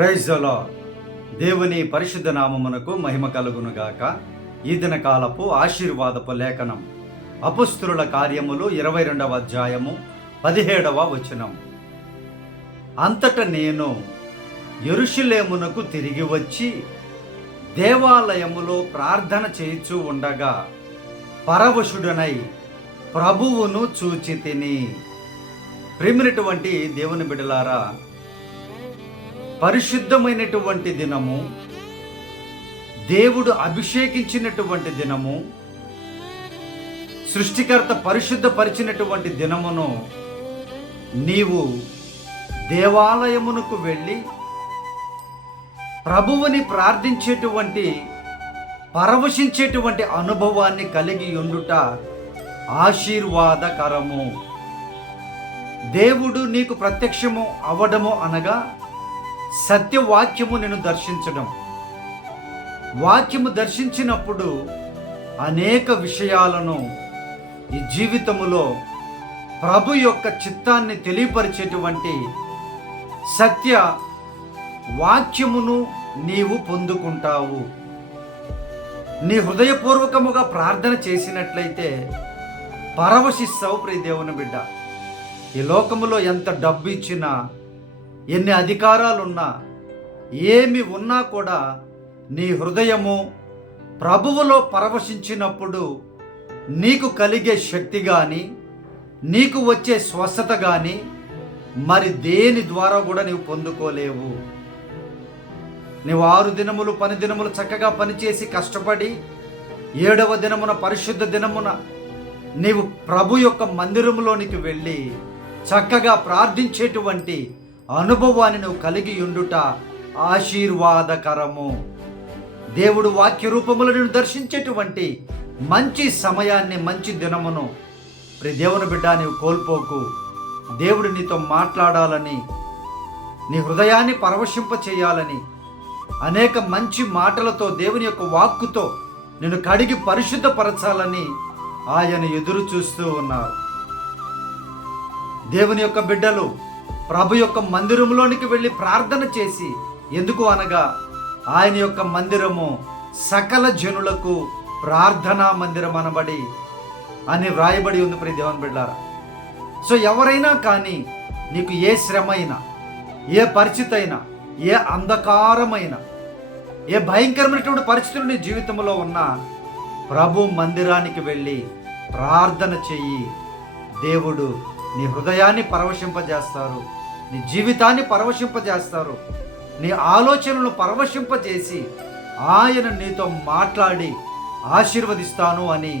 Praise the lord. దేవుని పరిశుద్ధ నామమునకు మహిమ కలుగునుగాక. ఈ దిన కాలపు ఆశీర్వాదపు లేఖనం అపుస్తలుల కార్యములు 22వ అధ్యాయము 17వ వచనం. అంతట నేను యెరూషలేమునకు తిరిగి వచ్చి దేవాలయములో ప్రార్థన చేయుచూ ఉండగా పరవశుడనై ప్రభువును చూచి తిని. ప్రేమినటువంటి దేవుని బిడ్డలారా, పరిశుద్ధమైనటువంటి దినము, దేవుడు అభిషేకించినటువంటి దినము, సృష్టికర్త పరిశుద్ధపరిచినటువంటి దినమును నీవు దేవాలయమునకు వెళ్ళి ప్రభువుని ప్రార్థించేటువంటి, పరవశించేటువంటి అనుభవాన్ని కలిగి ఉండుట ఆశీర్వాదకరము. దేవుడు నీకు ప్రత్యక్షము అవడము అనగా సత్యవాక్యము నిన్ను దర్శించడం. వాక్యము దర్శించినప్పుడు అనేక విషయాలను ఈ జీవితములో ప్రభు యొక్క చిత్తాన్ని తెలియపరిచేటువంటి సత్య వాక్యమును నీవు పొందుకుంటావు. నీ హృదయపూర్వకముగా ప్రార్థన చేసినట్లయితే పరవశిస్తావు. ప్రియ దేవుని బిడ్డ, ఈ లోకములో ఎంత డబ్బు ఇచ్చినా, ఎన్ని అధికారాలున్నా, ఏమి ఉన్నా కూడా నీ హృదయము ప్రభువులో పరవశించినప్పుడు నీకు కలిగే శక్తి కానీ, నీకు వచ్చే స్వస్థత కానీ మరి దేని ద్వారా కూడా నీవు పొందుకోలేవు. నీవు 6 దినములు 10 దినములు చక్కగా పనిచేసి కష్టపడి 7వ దినమున పరిశుద్ధ దినమున నీవు ప్రభు యొక్క మందిరములోనికి వెళ్ళి చక్కగా ప్రార్థించేటువంటి అనుభవాన్ని నువ్వు కలిగి ఉండుట ఆశీర్వాదకరము. దేవుడు వాక్య రూపములో నిన్ను దర్శించేటువంటి మంచి సమయాన్ని, మంచి దినమును ప్రియ దేవుని బిడ్డ నీవు కోల్పోకు. దేవుడు నీతో మాట్లాడాలని, నీ హృదయాన్ని పరవశింప చేయాలని, అనేక మంచి మాటలతో దేవుని యొక్క వాక్కుతో నిన్ను కడిగి పరిశుద్ధపరచాలని ఆయన ఎదురు చూస్తూ ఉన్నారు. దేవుని యొక్క బిడ్డలు ప్రభు యొక్క మందిరంలోనికి వెళ్ళి ప్రార్థన చేసి, ఎందుకు అనగా ఆయన యొక్క మందిరము సకల జనులకు ప్రార్థనా మందిరం అనబడి అని వ్రాయబడి ఉంది. ప్రియ దేవుని బిడ్డలారా, సో ఎవరైనా కానీ నీకు ఏ శ్రమ అయినా, ఏ పరిస్థితి అయినా, ఏ అంధకారమైన, ఏ భయంకరమైనటువంటి పరిస్థితులు నీ జీవితంలో ఉన్నా ప్రభు మందిరానికి వెళ్ళి ప్రార్థన చెయ్యి. దేవుడు నీ హృదయాన్ని పరవశింపజేస్తారు, నీ జీవితాన్ని పరవశింపజేస్తారు, నీ ఆలోచనలను పరవశింపజేసి ఆయన నీతో మాట్లాడి ఆశీర్వదిస్తాను అని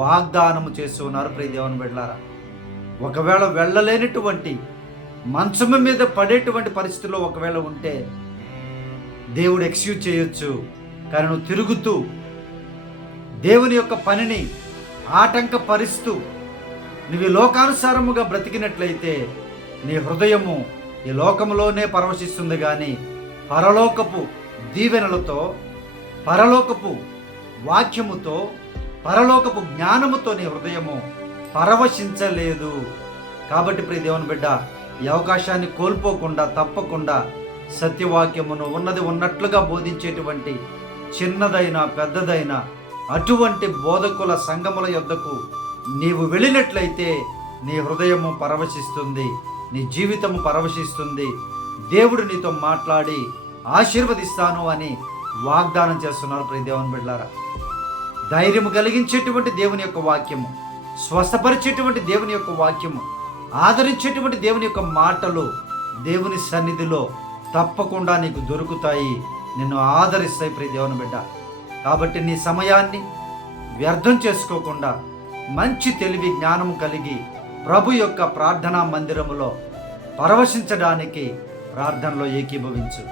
వాగ్దానము చేస్తున్నారు. ప్రియ దేవుని బిడ్డలారా, ఒకవేళ వెళ్ళలేనటువంటి, మంచము మీద పడేటువంటి పరిస్థితుల్లో ఒకవేళ ఉంటే దేవుడు ఎక్స్క్యూజ్ చేయొచ్చు. కానీ నువ్వు తిరుగుతూ దేవుని యొక్క పనిని ఆటంకపరుస్తూ నువ్వు లోకానుసారముగా బ్రతికినట్లయితే నీ హృదయము ఈ లోకములోనే పరవశిస్తుంది, కానీ పరలోకపు దీవెనలతో, పరలోకపు వాక్యముతో, పరలోకపు జ్ఞానముతో నీ హృదయము పరవశించలేదు. కాబట్టి ప్రియ దేవుని బిడ్డ, ఈ అవకాశాన్ని కోల్పోకుండా తప్పకుండా సత్యవాక్యమును ఉన్నది ఉన్నట్లుగా బోధించేటువంటి చిన్నదైన పెద్దదైన అటువంటి బోధకుల సంఘముల యొద్దకు నీవు వెళ్ళినట్లయితే నీ హృదయము పరవశిస్తుంది, నీ జీవితము పరవశిస్తుంది. దేవుడు నీతో మాట్లాడి ఆశీర్వదిస్తాను అని వాగ్దానం చేస్తున్నారు. ప్రియ దేవుని బిడ్డలారా, ధైర్యము కలిగించేటువంటి దేవుని యొక్క వాక్యము, స్వస్థపరిచేటువంటి దేవుని యొక్క వాక్యము, ఆదరించేటువంటి దేవుని యొక్క మాటలు దేవుని సన్నిధిలో తప్పకుండా నీకు దొరుకుతాయి, నిన్ను ఆదరిస్తాయి. ప్రియ దేవుని బిడ్డ, కాబట్టి నీ సమయాన్ని వ్యర్థం చేసుకోకుండా మంచి తెలివి జ్ఞానము కలిగి ప్రభు యొక్క ప్రార్థనా మందిరములో పరవశించడానికి ప్రార్థనలో ఏకీభవించు.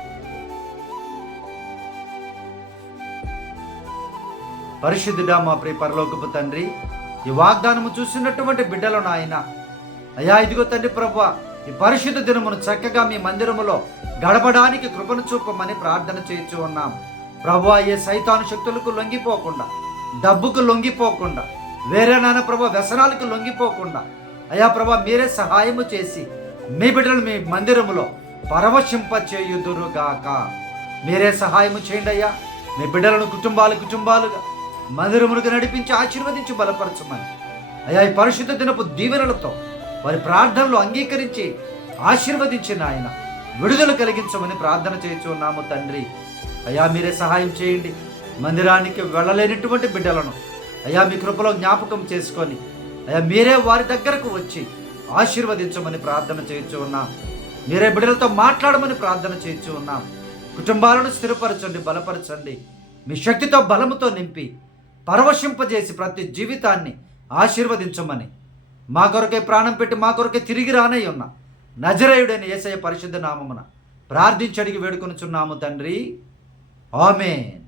పరిశుద్ధుడా మా ప్రియ పరలోకపు తండ్రి, ఈ వాగ్దానము చూసినటువంటి బిడ్డలను ఆయన అయ్యా, ఇదిగో తండ్రి ప్రభువా, ఈ పరిశుద్ధ దినమును చక్కగా మీ మందిరములో గడపడానికి కృపను చూపమని ప్రార్థన చేయించు ఉన్నాం. ప్రభువా, ఏ సైతాను శక్తులకు లొంగిపోకుండా, డబ్బుకు లొంగిపోకుండా, వేరే నాన్న ప్రభు వ్యసనాలకు లొంగిపోకుండా అయ్యా ప్రభా, మీరే సహాయము చేసి మీ బిడ్డలు మీ మందిరములో పరవశింపచేయుదురుగాక. మీరే సహాయము చేయండి అయ్యా. మీ బిడ్డలను కుటుంబాలుగా మందిరములకు నడిపించి ఆశీర్వదించి బలపరచమని అయ్యా, ఈ పరిశుద్ధ దినపు దీవెనలతో వారి ప్రార్థనలు అంగీకరించి ఆశీర్వదించిన ఆయన విడుదల కలిగించమని ప్రార్థన చేయుచున్నాము తండ్రి. అయ్యా, మీరే సహాయం చేయండి. మందిరానికి వెళ్ళలేనటువంటి బిడ్డలను అయ్యా మీ కృపలో జ్ఞాపకం చేసుకొని అయ్యా మీరే వారి దగ్గరకు వచ్చి ఆశీర్వదించమని ప్రార్థన చేయించు ఉన్నాం. మీరే బిడ్డలతో మాట్లాడమని ప్రార్థన చేయించు ఉన్నాం. కుటుంబాలను స్థిరపరచండి, బలపరచండి. మీ శక్తితో బలముతో నింపి పరవశింపజేసి ప్రతి జీవితాన్ని ఆశీర్వదించమని మా కొరకే ప్రాణం పెట్టి మా కొరకే తిరిగి రానై ఉన్న నజరేయుడైన యేసయ్య పరిశుద్ధ నామమున ప్రార్థించి అడిగి వేడుకొనుచున్నాము తండ్రి. ఆమేన్.